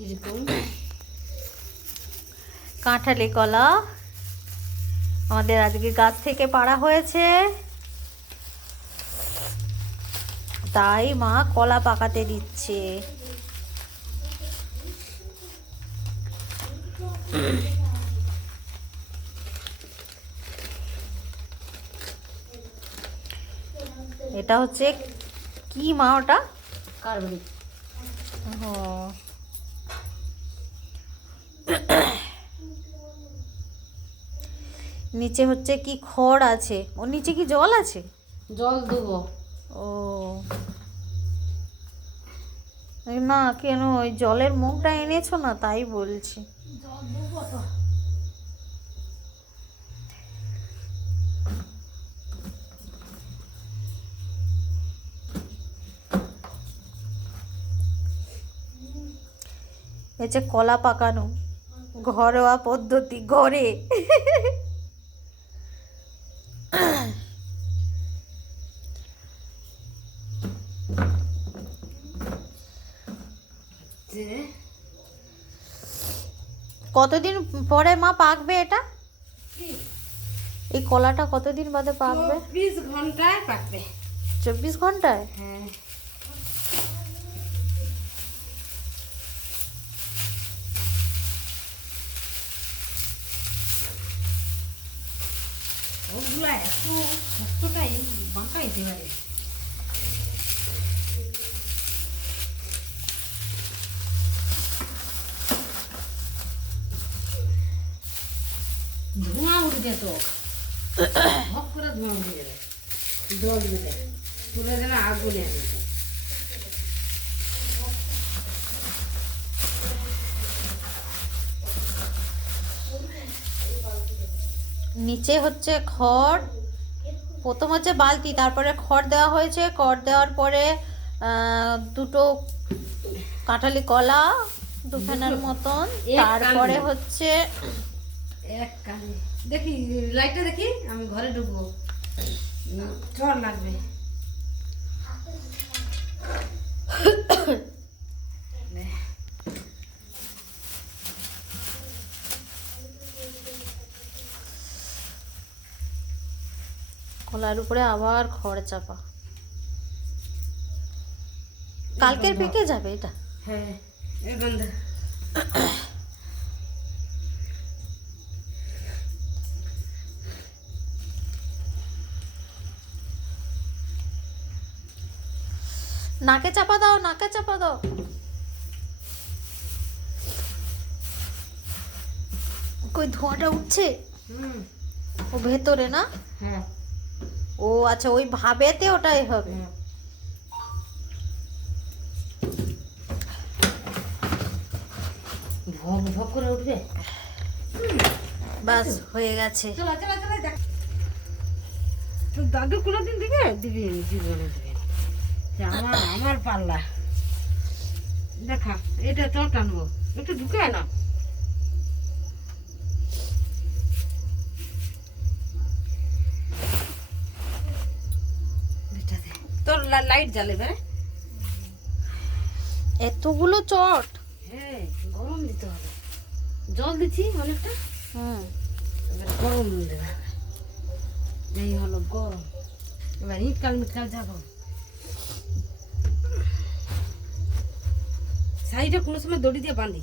এরকম কাঁঠালি কলা আমাদের আজকে গাছ থেকে পাড়া হয়েছে, তাই মা কলা পাকাতে দিচ্ছে। এটা হচ্ছে কি মা ওটা? কার্বলিক। ও, নিচে হচ্ছে কি খড় আছে, ওর নিচে কি জল আছে? জল দেবো। ও না, কেন ওই জলের মুখটা এনেছো না, তাই বলছি। জল দেবো তো। এই যে কলা পাকানো ঘরোয়া পদ্ধতি, ঘরে। কতদিন পরে মা পাকবে এটা? এই কলাটা কতদিন বাদে পাকবে? 20 ঘন্টায় পাকবে। 24 ঘন্টায়? হ্যাঁ। ওগুলো এত শক্তটাই বাঁকাইতে পারে। ধোঁয়া উঠবে তো, ভক করে ধোঁয়া উঠে যাবে। জল দিলে তুলে যেন আগুনে আনে। নিচে হচ্ছে খড়, প্রথম হচ্ছে বালতি, তারপরে খড় দেওয়া হয়েছে, খড় দেওয়ার পরে দুটো কাঁঠালি কলা, দুখানার মতন, তারপরে হচ্ছে এক কানে দেখি লাইটটা দেখি, আমি ঘরে ঢুকবো, চর লাগবে। কলার উপরে আবার খড় চাপা। কালকের পেকে যাবে এটা। হ্যাঁ, এই গন্ধ। নাকে চাপা দাও, নাকে চাপা দাও। কই ধোঁয়াটা উঠছে? ও ভেতরে না? হ্যাঁ। ও আচ্ছা, ওই ভাবেতে ওটাই হবে। ভক ভক করে উঠবে। বাস হয়ে গেছে। চলো চলো চলো, দেখ তো দাদু কোনোদিন দিবে দিবি, জীবনে দিবে। আমার পাল্লা দেখা, এটা চট টানবো, একটু ঢুকে না। তোর লাইট জ্বালেবে। এতগুলো চট? হ্যাঁ, গরম দিতে হবে। জল দিচ্ছি অনেকটা, এবার গরম দেবে। এই হলো গরম। এবার ইটকাল মিটকাল যাবো। সাইডে কোনো সময় দড়ি দিয়ে বাঁধি।